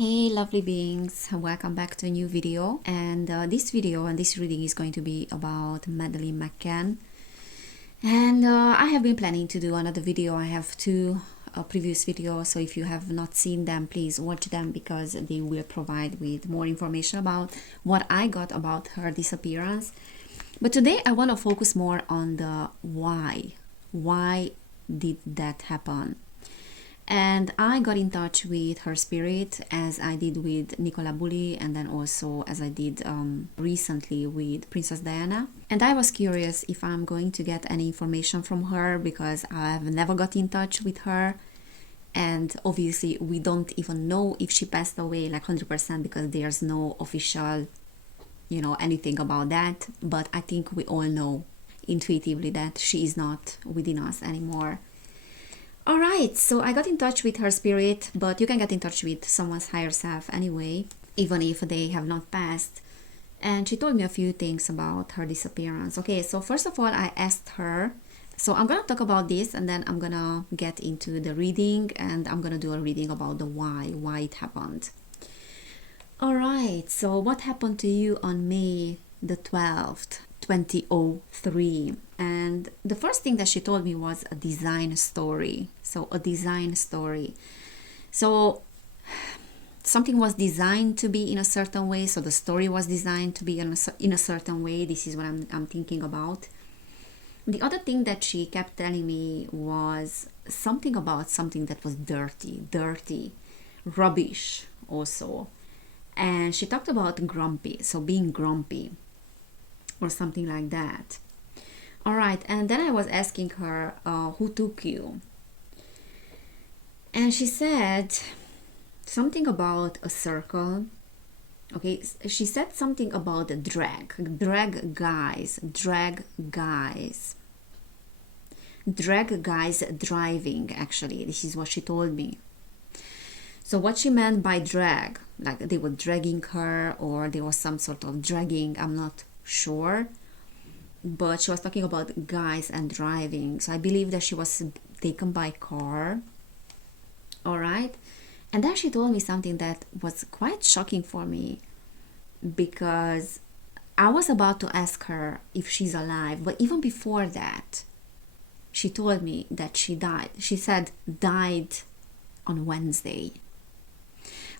Hey lovely beings, welcome back to a new video. And this video and this reading is going to be about Madeleine McCann. And I have been planning to do another video. I have two previous videos, so if you have not seen them, please watch them because they will provide with more information about what I got about her disappearance. But today I want to focus more on the why. Why did that happen? And I got in touch with her spirit as I did with Nicola Bulli, and then also as I did recently with Princess Diana. And I was curious if I'm going to get any information from her because I've never got in touch with her. And obviously we don't even know if she passed away like 100% because there's no official, anything about that. But I think we all know intuitively that she is not within us anymore. Alright, so I got in touch with her spirit, but you can get in touch with someone's higher self anyway, even if they have not passed. And she told me a few things about her disappearance. Okay, so first of all, I asked her, so I'm gonna talk about this and then I'm gonna get into the reading and I'm gonna do a reading about the why it happened. Alright, so what happened to you on May the 12th, 2003? And the first thing that she told me was a design story. So a design story. So something was designed to be in a certain way. So the story was designed to be in a certain way. This is what I'm thinking about. The other thing that she kept telling me was something about something that was dirty, rubbish also. And she talked about grumpy, so being grumpy or something like that. All right, and then I was asking her, who took you? And she said something about a circle. Okay, she said something about the drag guys driving, actually. This is what she told me. So what she meant by drag, like they were dragging her or there was some sort of dragging, I'm not sure. But she was talking about guys and driving. So I believe that she was taken by car. All right. And then she told me something that was quite shocking for me because I was about to ask her if she's alive. But even before that, she told me that she died. She said died on Wednesday.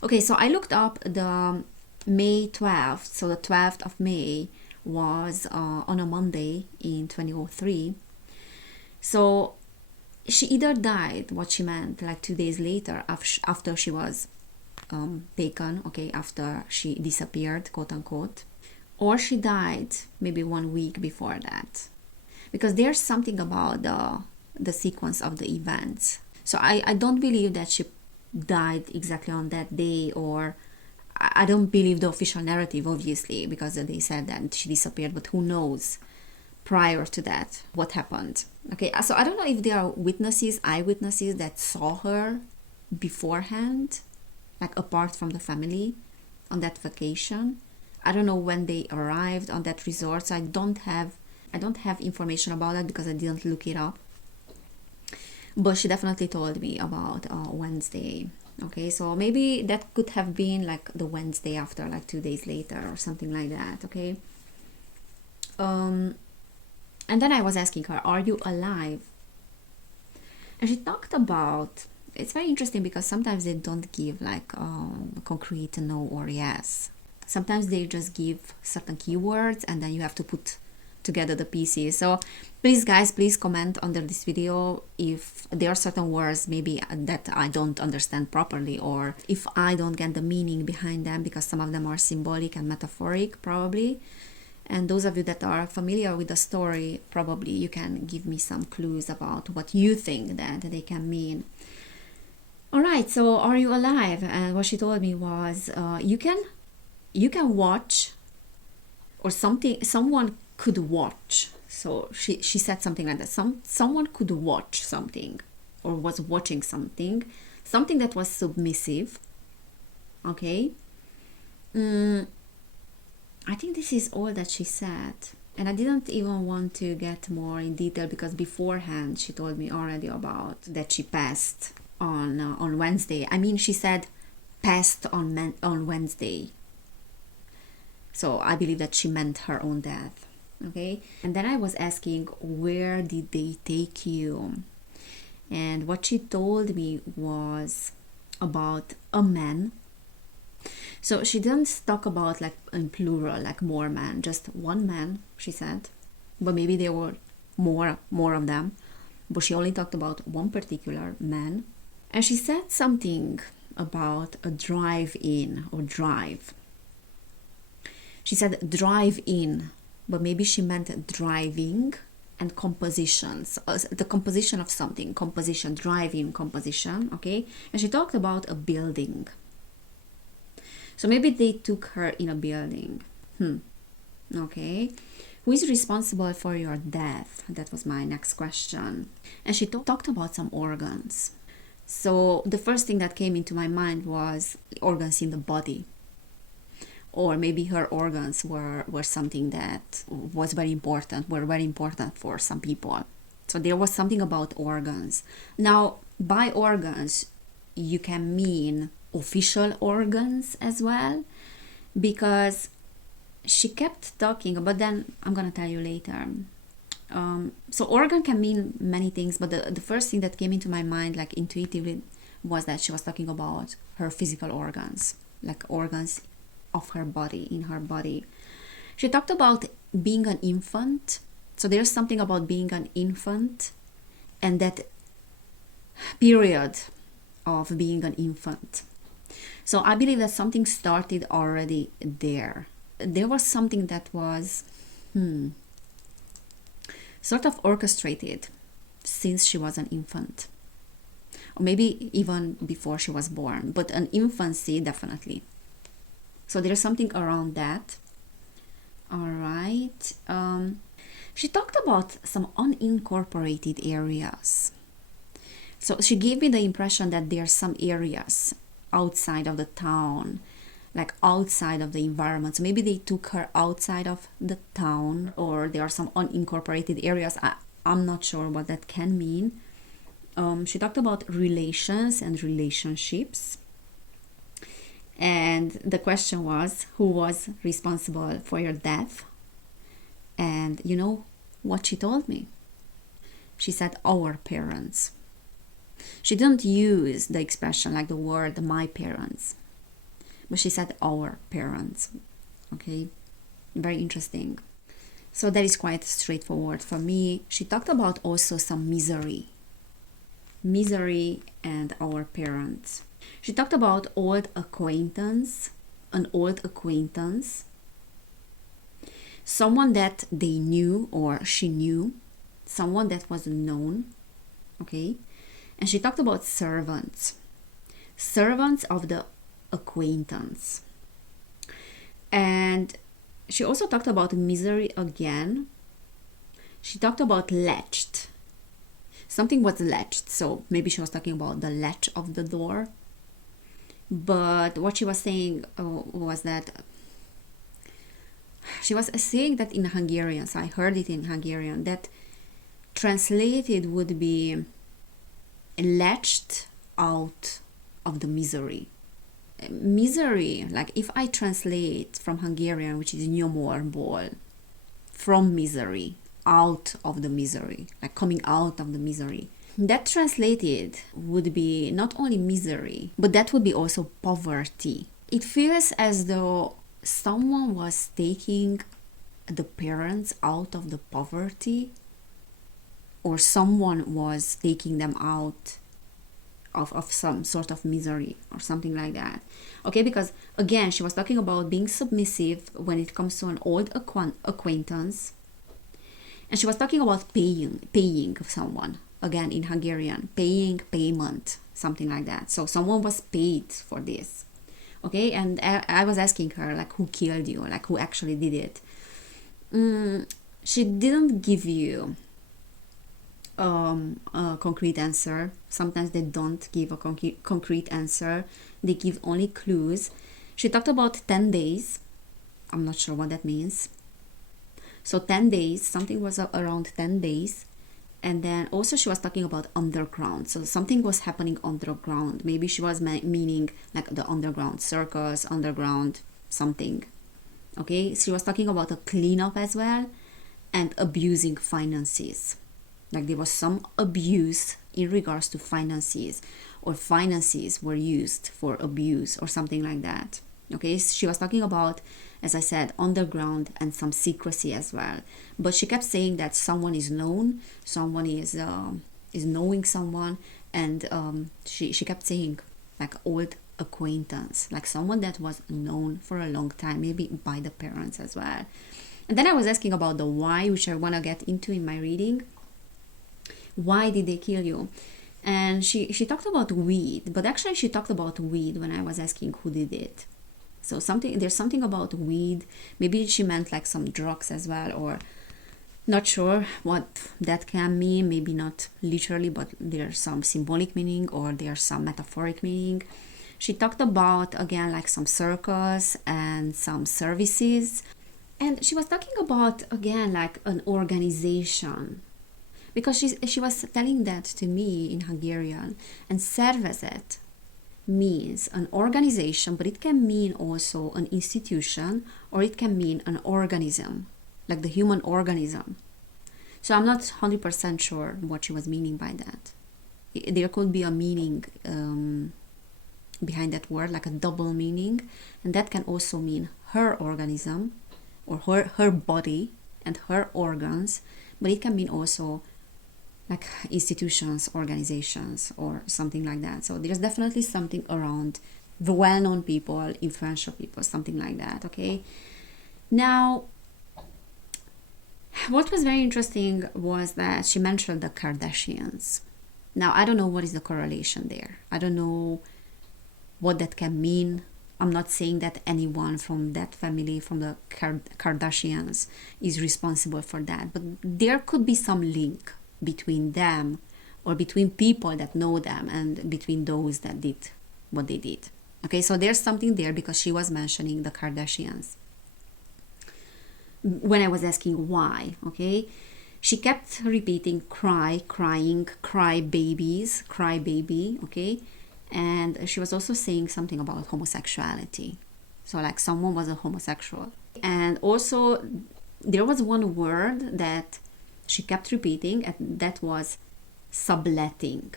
Okay, so I looked up the May 12th. So the 12th of May was on a Monday in 2003. So she either died, what she meant, like 2 days later after she was taken, okay, after she disappeared, quote unquote, or she died maybe 1 week before that, because there's something about the sequence of the events. So I don't believe that she died exactly on that day, or I don't believe the official narrative, obviously, because they said that she disappeared, but who knows prior to that what happened. Okay, so I don't know if there are eyewitnesses that saw her beforehand, like apart from the family, on that vacation. I don't know when they arrived on that resort, so I don't have information about that because I didn't look it up. But she definitely told me about Wednesday. Okay, so maybe that could have been like the Wednesday after, like 2 days later or something like that. Okay. And then I was asking her, are you alive? And she talked about, it's very interesting because sometimes they don't give like a concrete no or yes. Sometimes they just give certain keywords and then you have to put together the pieces. So please guys, please comment under this video if there are certain words maybe that I don't understand properly, or if I don't get the meaning behind them, because some of them are symbolic and metaphoric probably. And those of you that are familiar with the story, probably you can give me some clues about what you think that they can mean. All right, so are you alive? And what she told me was you can watch, or someone could watch. So she said something like that. Someone could watch something, or was watching something that was submissive. Okay. I think this is all that she said. And I didn't even want to get more in detail because beforehand she told me already about that she passed on Wednesday. I mean, she said passed on Wednesday. So I believe that she meant her own death. Okay, and then I was asking, where did they take you? And what she told me was about a man. So she didn't talk about like in plural, like more men, just one man, she said. But maybe there were more of them. But she only talked about one particular man. And she said something about a drive-in or drive. She said drive-in, but maybe she meant driving and compositions, the composition of something, composition, drive-in composition, okay? And she talked about a building. So maybe they took her in a building. Okay. Who is responsible for your death? That was my next question. And she talked about some organs. So the first thing that came into my mind was organs in the body. Or maybe her organs were something that was very important, were very important for some people. So there was something about organs. Now, by organs, you can mean official organs as well, because she kept talking, but then I'm gonna tell you later. So organ can mean many things, but the first thing that came into my mind, like intuitively, was that she was talking about her physical organs, like organs of her body, in her body. She talked about being an infant. So there's something about being an infant and that period of being an infant. So I believe that something started already there. There was something that was sort of orchestrated since she was an infant. Or maybe even before she was born, but an infancy definitely. So there's something around that. All right. She talked about some unincorporated areas. So she gave me the impression that there are some areas outside of the town, like outside of the environment. So maybe they took her outside of the town, or there are some unincorporated areas. I'm not sure what that can mean. She talked about relations and relationships. And the question was, who was responsible for your death? And you know what she told me? She said, our parents. She didn't use the expression like the word my parents, but she said our parents. Okay, very interesting. So that is quite straightforward for me. She talked about also some misery and our parents. She talked about an old acquaintance, someone that they knew or she knew, someone that was known, okay? And she talked about servants of the acquaintance. And she also talked about misery again. She talked about latched. Something was latched, so maybe she was talking about the latch of the door. But what she was saying was that she was saying that in Hungarian, so I heard it in Hungarian, that translated would be latched out of the misery. Misery, like if I translate from Hungarian, which is nyomorból, from misery, out of the misery, like coming out of the misery. That translated would be not only misery, but that would be also poverty. It feels as though someone was taking the parents out of the poverty, or someone was taking them out of some sort of misery or something like that. Okay, because again, she was talking about being submissive when it comes to an old acquaintance. And she was talking about paying someone. Again, in Hungarian, payment, something like that. So someone was paid for this. Okay, and I was asking her, like, who killed you? Like, who actually did it? She didn't give you a concrete answer. Sometimes they don't give a concrete answer. They give only clues. She talked about 10 days. I'm not sure what that means. So 10 days, something was around 10 days. And then also she was talking about underground. So something was happening underground. Maybe she was meaning like the underground circus, underground something. Okay, she was talking about a cleanup as well, and abusing finances. Like there was some abuse in regards to finances, or finances were used for abuse or something like that. Okay, she was talking about, as I said, underground and some secrecy as well. But she kept saying that someone is known, someone is knowing someone, and she kept saying like old acquaintance, like someone that was known for a long time, maybe by the parents as well. And then I was asking about the why, which I want to get into in my reading. Why did they kill you? And she talked about weed, but actually she talked about weed when I was asking who did it. So there's something about weed. Maybe she meant like some drugs as well, or not sure what that can mean. Maybe not literally, but there's some symbolic meaning, or there's some metaphoric meaning. She talked about, again, like some circus and some services. And she was talking about, again, like an organization. Because she was telling that to me in Hungarian. And szervezet means an organization, but it can mean also an institution, or it can mean an organism, like the human organism. So I'm not 100% sure what she was meaning by that. There could be a meaning behind that word, like a double meaning, and that can also mean her organism, or her body and her organs, but it can mean also like institutions, organizations, or something like that. So there's definitely something around the well-known people, influential people, something like that. Okay, now what was very interesting was that she mentioned the Kardashians. Now I don't know what is the correlation there. I don't know what that can mean. I'm not saying that anyone from that family, from the Kardashians, is responsible for that, but there could be some link between them, or between people that know them, and between those that did what they did. Okay, so there's something there, because she was mentioning the Kardashians when I was asking why. Okay, she kept repeating crying, cry babies, cry baby. Okay, and she was also saying something about homosexuality. So like someone was a homosexual. And also there was one word that she kept repeating, and that was subletting.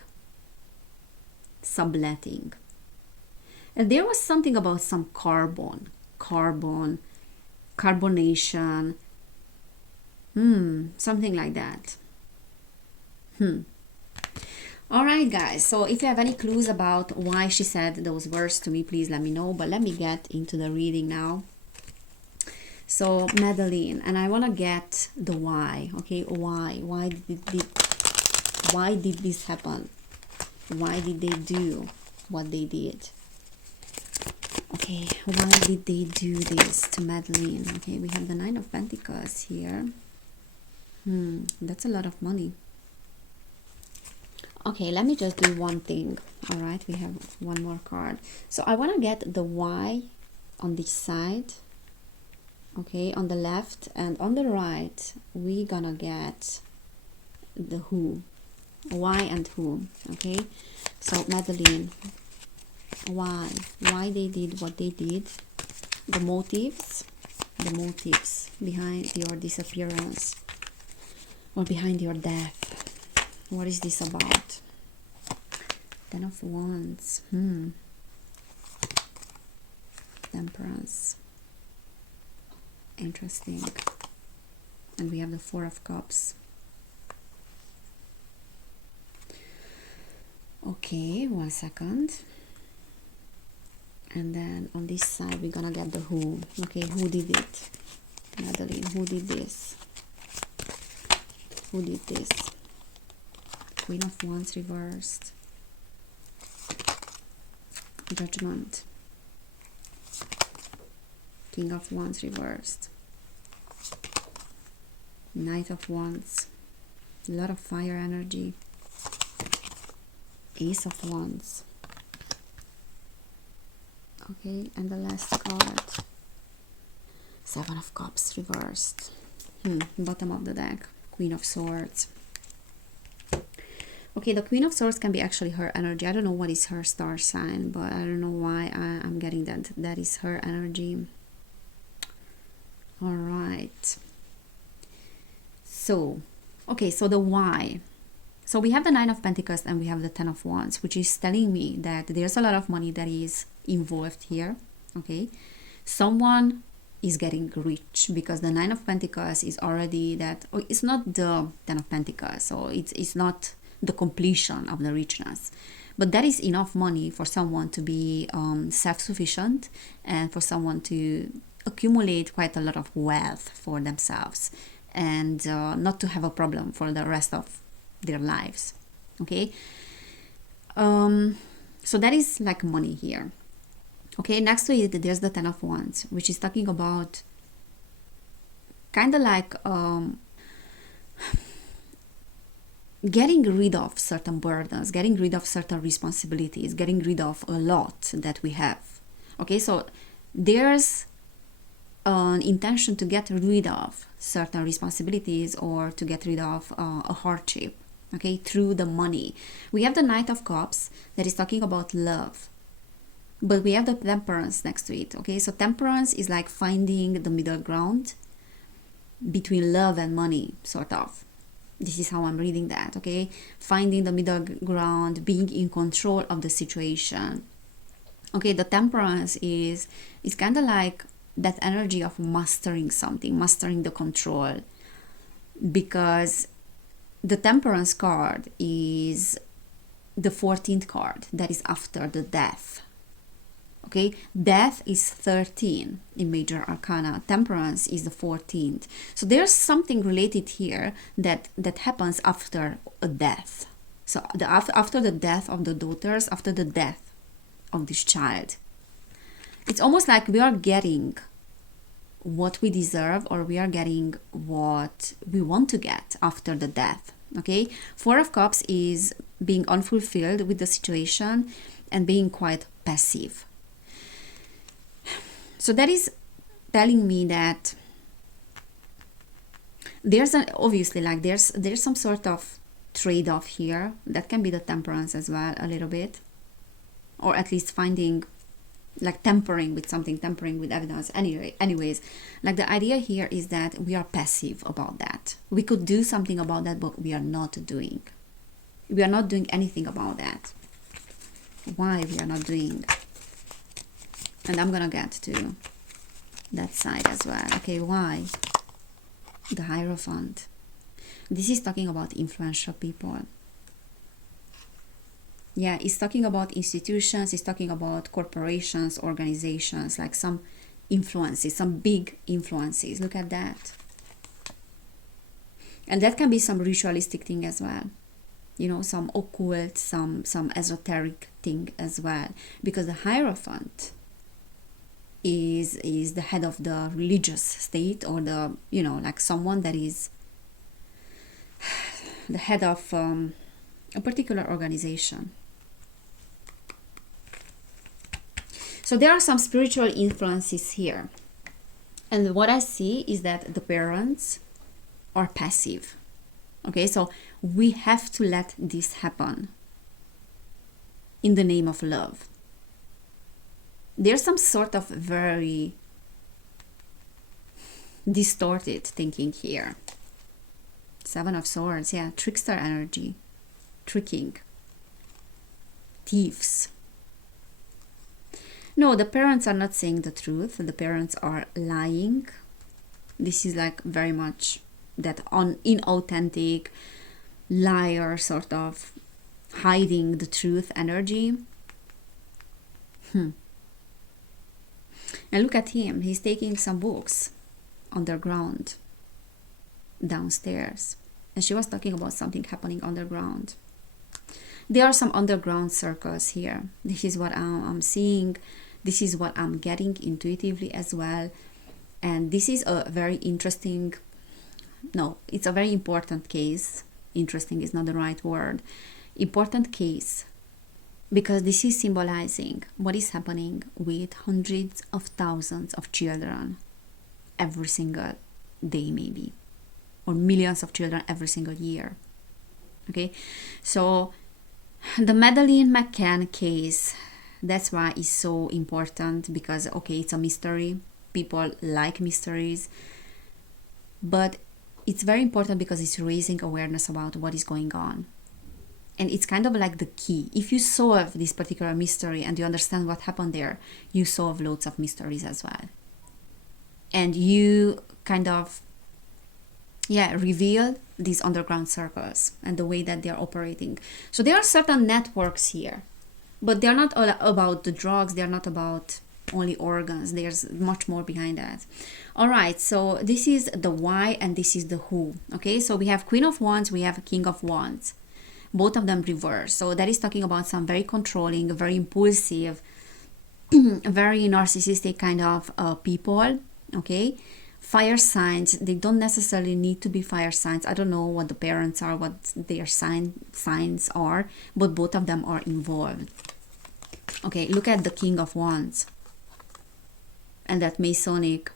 Subletting. And there was something about some carbonation, something like that. All right, guys, so if you have any clues about why she said those words to me, please let me know. But let me get into the reading now. So Madeleine, and I want to get the why. Okay, why did this happen? Why did they do what they did? Okay, why did they do this to Madeleine? Okay, we have the Nine of Pentacles here. That's a lot of money. Okay, let me just do one thing. All right, we have one more card. So I want to get the why on this side. Okay, on the left, and on the right we gonna get the who. Why and who. Okay, so Madeleine, why they did what they did, the motives behind your disappearance, or behind your death. What is this about? Ten of Wands. Temperance. Interesting. And we have the Four of Cups. Okay, 1 second. And then on this side we're gonna get the who. Okay, who did it? Madeleine, who did this? Who did this? Queen of Wands reversed. Judgment. King of Wands reversed. Knight of Wands. A lot of fire energy. Ace of Wands. Okay, and the last card. Seven of Cups reversed. Bottom of the deck. Queen of Swords. Okay, the Queen of Swords can be actually her energy. I don't know what is her star sign, but I don't know why I'm getting that is her energy. All right. So, okay, so the why. So we have the Nine of Pentacles and we have the Ten of Wands, which is telling me that there's a lot of money that is involved here, okay? Someone is getting rich because the Nine of Pentacles is already that, oh, it's not the Ten of Pentacles, so it's not the completion of the richness. But that is enough money for someone to be self-sufficient and for someone to accumulate quite a lot of wealth for themselves and not to have a problem for the rest of their lives, okay? So that is like money here. Okay, next to it, there's the Ten of Wands, which is talking about kind of like getting rid of certain burdens, getting rid of certain responsibilities, getting rid of a lot that we have. Okay, so there's an intention to get rid of certain responsibilities or to get rid of a hardship, okay, through the money. We have the Knight of Cups that is talking about love. But we have the Temperance next to it, okay? So Temperance is like finding the middle ground between love and money, sort of. This is how I'm reading that, okay? Finding the middle ground, being in control of the situation. Okay, the Temperance is kind of like that energy of mastering something, mastering the control. Because the Temperance card is the 14th card that is after the Death. Okay, Death is 13 in Major Arcana. Temperance is the 14th. So there's something related here that happens after a death. So after the death of the daughters, after the death of this child, it's almost like we are getting what we deserve, or we are getting what we want to get after the death. Okay, Four of Cups is being unfulfilled with the situation and being quite passive. So that is telling me that there's obviously like there's some sort of trade-off here. That can be the Temperance as well, a little bit, or at least finding like tempering with something, tempering with evidence. Anyways, like the idea here is that we are passive about that. We could do something about that, but we are not doing. We are not doing anything about that. Why we are not doing? And I'm gonna get to that side as well. Okay, why? The Hierophant. This is talking about influential people. Yeah, it's talking about institutions, it's talking about corporations, organizations, like some influences, some big influences. Look at that. And that can be some ritualistic thing as well. You know, some occult, some esoteric thing as well. Because the Hierophant is the head of the religious state, or the, you know, like someone that is the head of a particular organization. So there are some spiritual influences here. And what I see is that the parents are passive. Okay, so we have to let this happen in the name of love. There's some sort of very distorted thinking here. Seven of Swords, yeah, trickster energy, tricking, thieves. No, the parents are not saying the truth. The parents are lying. This is like very much that inauthentic liar, sort of hiding the truth energy. And look at him. He's taking some books underground, downstairs. And she was talking about something happening underground. There are some underground circles here. This is what I'm seeing. This is what I'm getting intuitively as well. And this is a very interesting, no, it's a very important case. Interesting is not the right word. Important case. Because this is symbolizing what is happening with hundreds of thousands of children every single day, maybe. Or millions of children every single year. Okay, so the Madeleine McCann case, that's why it's so important, because okay, it's a mystery, people like mysteries, but it's very important because it's raising awareness about what is going on. And it's kind of like the key. If you solve this particular mystery and you understand what happened there, you solve loads of mysteries as well. And you kind of, yeah, reveal these underground circles and the way that they're operating. So there are certain networks here, but they're not all about the drugs. They're not about only organs. There's much more behind that. All right, so this is the why and this is the who. Okay, so we have Queen of Wands, we have King of Wands, both of them reverse. So that is talking about some very controlling, very impulsive, very narcissistic kind of people. Okay, fire signs, they don't necessarily need to be fire signs. I don't know what the parents are, what their signs are, but both of them are involved. Okay, look at the King of Wands and that Masonic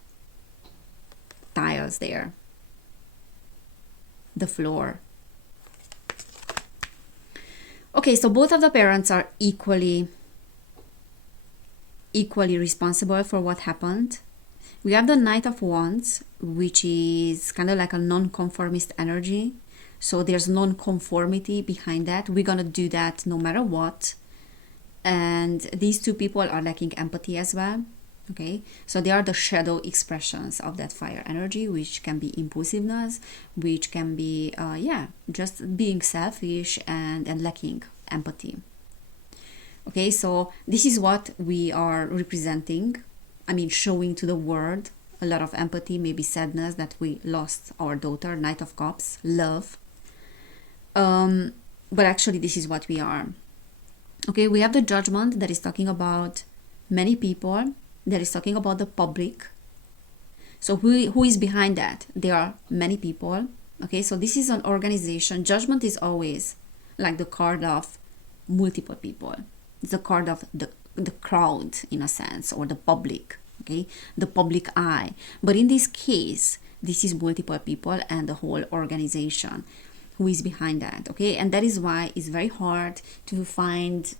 tiles there, the floor. Okay, so both of the parents are equally responsible for what happened. We have the Knight of Wands, which is kind of like a non-conformist energy. So there's non-conformity behind that. We're gonna do that no matter what. And these two people are lacking empathy as well. Okay, so they are the shadow expressions of that fire energy, which can be impulsiveness, which can be just being selfish and lacking empathy. Okay, so this is what we are representing. I mean, showing to the world a lot of empathy, maybe sadness that we lost our daughter, Knight of Cups, love. But actually this is what we are. Okay, we have the Judgment that is talking about many people, that is talking about the public. So who is behind that? There are many people. Okay, so this is an organization. Judgment is always like the card of multiple people. It's the card of the crowd, in a sense, or the public. Okay, the public eye. But in this case, this is multiple people and the whole organization who is behind that. Okay, and that is why it's very hard to find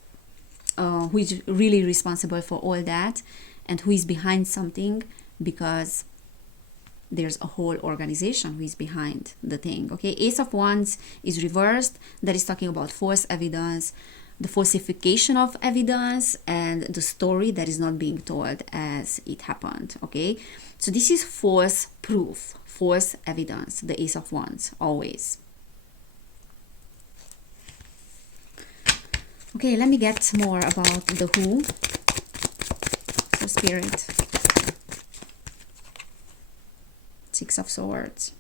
who is really responsible for all that and who is behind something, because there's a whole organization who is behind the thing. Okay, Ace of Wands is reversed. That is talking about false evidence, the falsification of evidence, and the story that is not being told as it happened. Okay, so this is false proof, false evidence, the Ace of Wands, always. Okay, let me get more about the who. So Spirit. Six of Swords.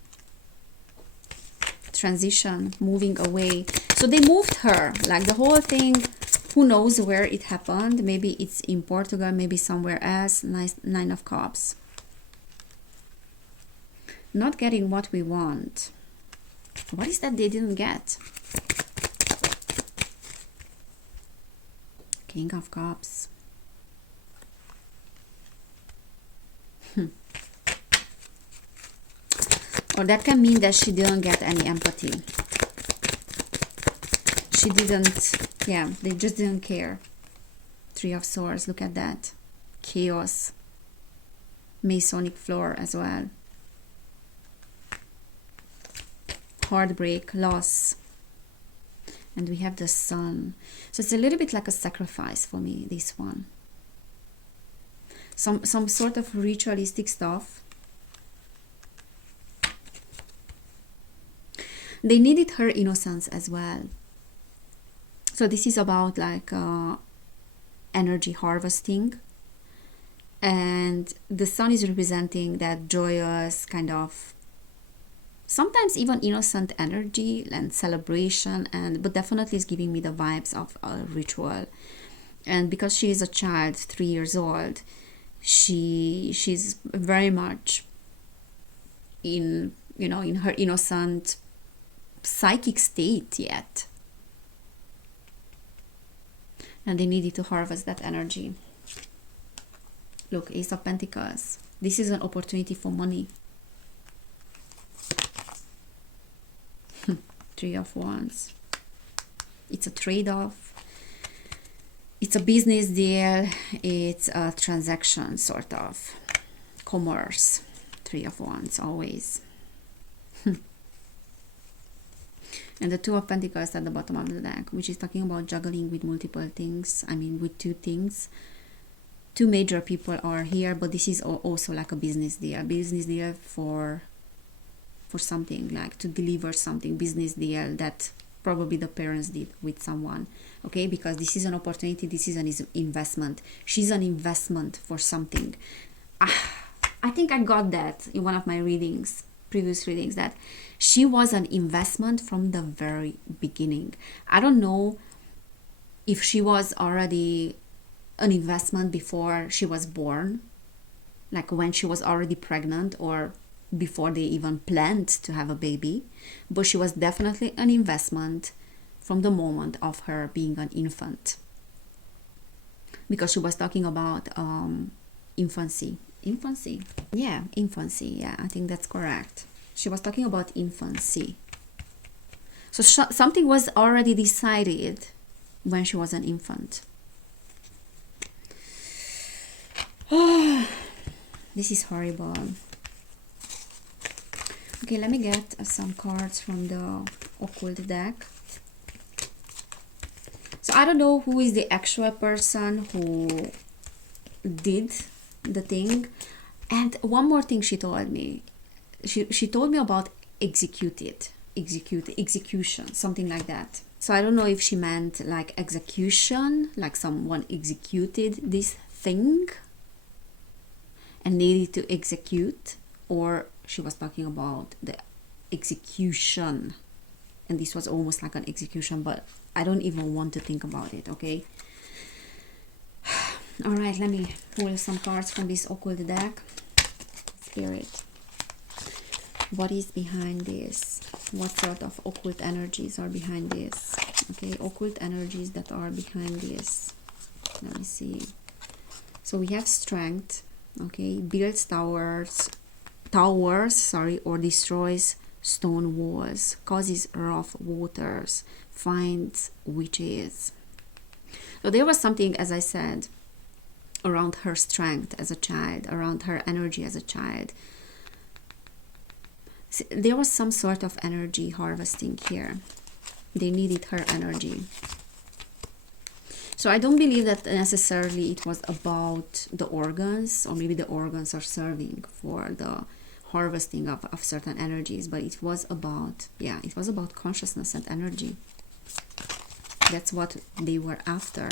Transition, moving away. So they moved her, like the whole thing, who knows where it happened. Maybe it's in Portugal, maybe somewhere else. Nice. Nine of Cups. Not getting what we want. What is that they didn't get? King of Cups. Or that can mean that she didn't get any empathy. She didn't, yeah, they just didn't care. Three of Swords, look at that. Chaos. Masonic floor as well. Heartbreak, loss. And we have the Sun. So it's a little bit like a sacrifice for me, this one. Some sort of ritualistic stuff. They needed her innocence as well. So this is about like energy harvesting. And the Sun is representing that joyous kind of, sometimes even innocent energy and celebration, but definitely is giving me the vibes of a ritual. And because she is a child, 3 years old, she's very much in her innocent psychic state yet, and they needed to harvest that energy. Look, Ace of Pentacles. This is an opportunity for money. Three of Wands. It's a trade-off. It's a business deal. It's a transaction, sort of. Commerce. Three of Wands, always. And the Two of Pentacles at the bottom of the deck, which is talking about juggling with multiple things. I mean, with two things. Two major people are here, but this is also like a business deal. Business deal for something, like to deliver something. Business deal that probably the parents did with someone. Okay, because this is an opportunity. This is an investment. She's an investment for something. I think I got that in one of my readings, previous readings, that she was an investment from the very beginning. I don't know if she was already an investment before she was born, like when she was already pregnant or before they even planned to have a baby, but she was definitely an investment from the moment of her being an infant, because she was talking about infancy. Yeah, I think that's correct. She was talking about infancy. So something was already decided when she was an infant. This is horrible. Okay, let me get some cards from the occult deck. So I don't know who is the actual person who did the thing. And one more thing she told me. She told me about execution, something like that. So I don't know if she meant like execution, like someone executed this thing and needed to execute, or she was talking about the execution and this was almost like an execution, but I don't even want to think about it. Okay, all right, let me pull some cards from this occult deck. Spirit, what is behind this? What sort of occult energies are behind this? Okay, occult energies that are behind this. Let me see. So we have strength. Okay, builds towers, or destroys stone walls, causes rough waters, finds witches. So there was something, as I said, around her strength as a child, around her energy as a child. There was some sort of energy harvesting here. They needed her energy. So I don't believe that necessarily it was about the organs, or maybe the organs are serving for the harvesting of certain energies, but it was about, yeah, it was about consciousness and energy. That's what they were after.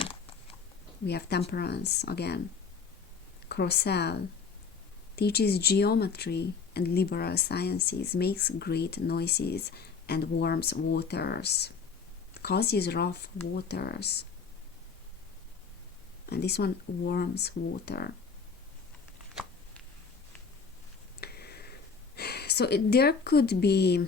We have Temperance again. Crocel teaches geometry and liberal sciences, makes great noises and warms waters, causes rough waters. And this one warms water. So there could be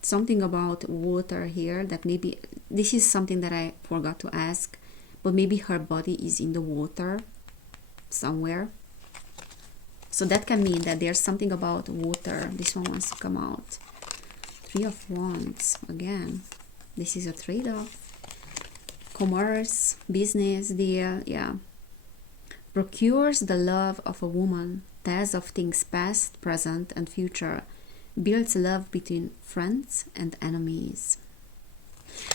something about water here that maybe, this is something that I forgot to ask, but maybe her body is in the water somewhere. So that can mean that there's something about water. This one wants to come out. Three of Wands again. This is a trade-off. Commerce, business deal, yeah. Procures the love of a woman, tells of things past, present, and future, builds love between friends and enemies.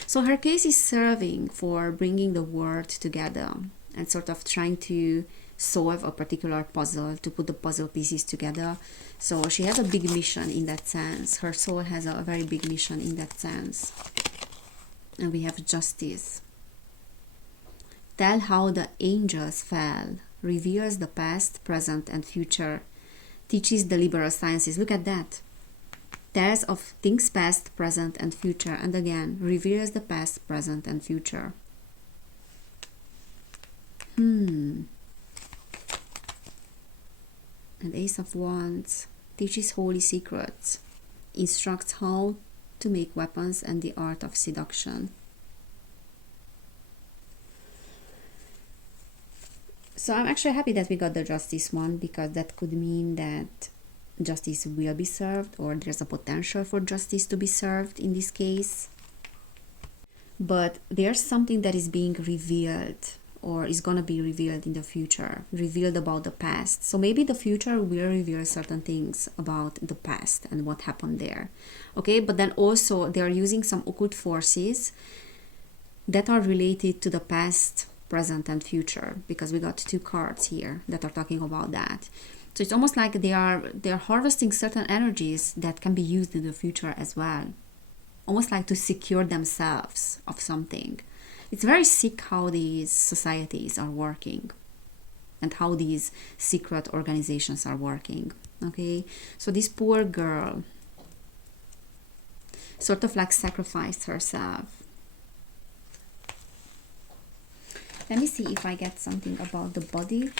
So her case is serving for bringing the world together and sort of trying to solve a particular puzzle, to put the puzzle pieces together. So she has a big mission in that sense. Her soul has a very big mission in that sense. And we have Justice. Tell how the angels fell, reveals the past, present, and future, teaches the liberal sciences. Look at that. Tells of things past, present, and future, and again, reveals the past, present, and future. And Ace of Wands teaches holy secrets, instructs how to make weapons and the art of seduction. So I'm actually happy that we got the Justice one, because that could mean that justice will be served, or there's a potential for justice to be served in this case. but there's something that is being revealed or is going to be revealed in the future, revealed about the past. So maybe the future will reveal certain things about the past and what happened there. Okay, but then also they are using some occult forces that are related to the past, present, and future, because we got two cards here that are talking about that. So it's almost like they're harvesting certain energies that can be used in the future as well, almost like to secure themselves of something. It's very sick how these societies are working and how these secret organizations are working. Okay, so this poor girl sort of like sacrificed herself. Let me see if I get something about the body.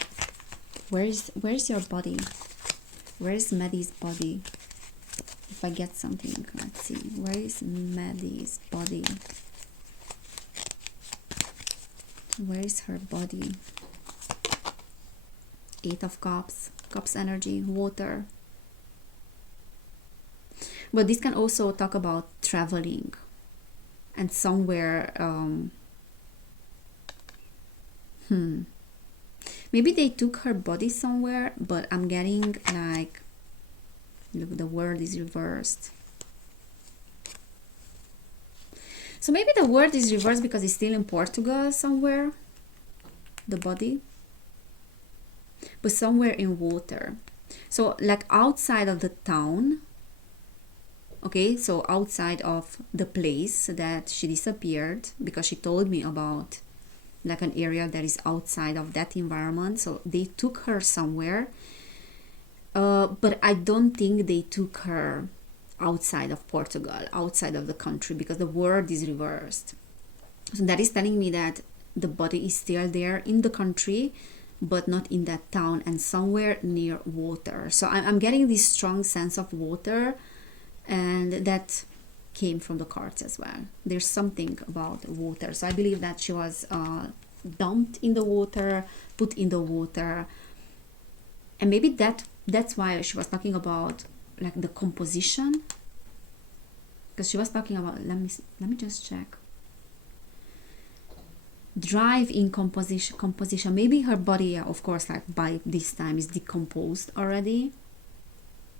Where's your body? Where's Maddie's body? If I get something, let's see. Where is Maddie's body? Where is her body? Eight of Cups, Cups energy, water. But this can also talk about traveling and somewhere. Maybe they took her body somewhere, but I'm getting like, look, the word is reversed. So maybe the word is reversed because it's still in Portugal somewhere, the body, but somewhere in water. So like outside of the town, okay, so outside of the place that she disappeared, because she told me about like an area that is outside of that environment. So they took her somewhere, but I don't think they took her outside of Portugal, outside of the country, because the word is reversed. So that is telling me that the body is still there in the country, but not in that town, and somewhere near water. So I'm getting this strong sense of water, and that came from the cards as well. There's something about water. So I believe that she was dumped in the water, put in the water, and maybe that's why she was talking about like the composition, because she was talking about, let me just check, drive in composition. Maybe her body, of course, like by this time is decomposed already,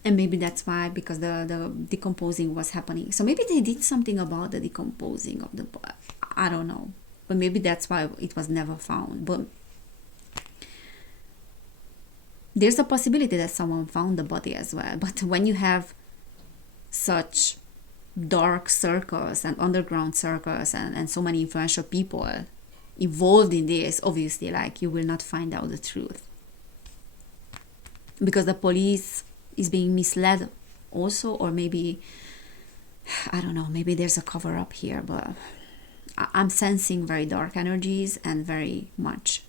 and maybe that's why, because the decomposing was happening. So maybe they did something about the decomposing of the body, I don't know, but maybe that's why it was never found. But there's a possibility that someone found the body as well. But when you have such dark circles and underground circles and so many influential people involved in this, obviously, like, you will not find out the truth, because the police is being misled also, or maybe, I don't know, maybe there's a cover up here, but I'm sensing very dark energies and very much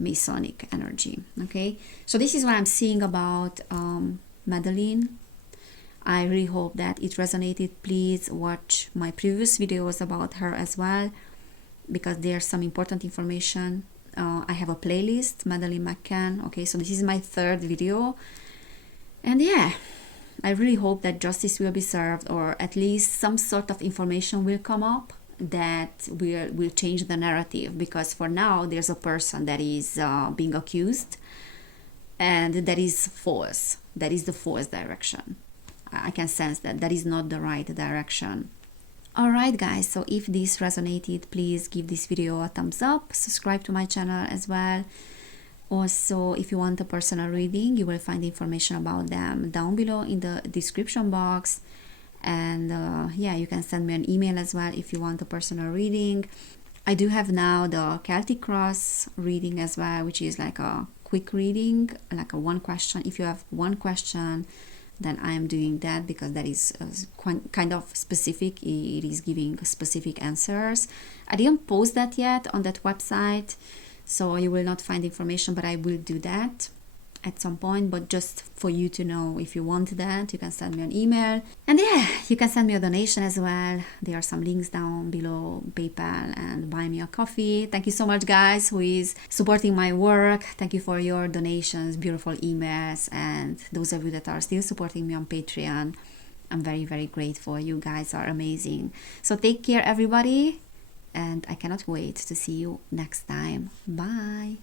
Masonic energy. Okay, so this is what I'm seeing about Madeleine. I really hope that it resonated. Please watch my previous videos about her as well, because there's some important information. I have a playlist, Madeleine McCann. Okay, so this is my third video, and yeah, I really hope that justice will be served, or at least some sort of information will come up that will change the narrative, because for now there's a person that is being accused, and that is false. That is the false direction. I can sense that that is not the right direction. Alright guys, so if this resonated, please give this video a thumbs up, subscribe to my channel as well. Also, if you want a personal reading, you will find information about them down below in the description box. And yeah, you can send me an email as well if you want a personal reading. I do have now the Celtic Cross reading as well, which is like a quick reading, like a one question. If you have one question, then I am doing that, because that is kind of specific. It is giving specific answers. I didn't post that yet on that website, so you will not find information, but I will do that at some point. But just for you to know, if you want that, you can send me an email, and yeah, you can send me a donation as well. There are some links down below, PayPal and Buy Me a Coffee. Thank you so much guys who is supporting my work. Thank you for your donations, beautiful emails, and those of you that are still supporting me on Patreon. I'm very, very grateful. You guys are amazing. So take care everybody, and I cannot wait to see you next time. Bye.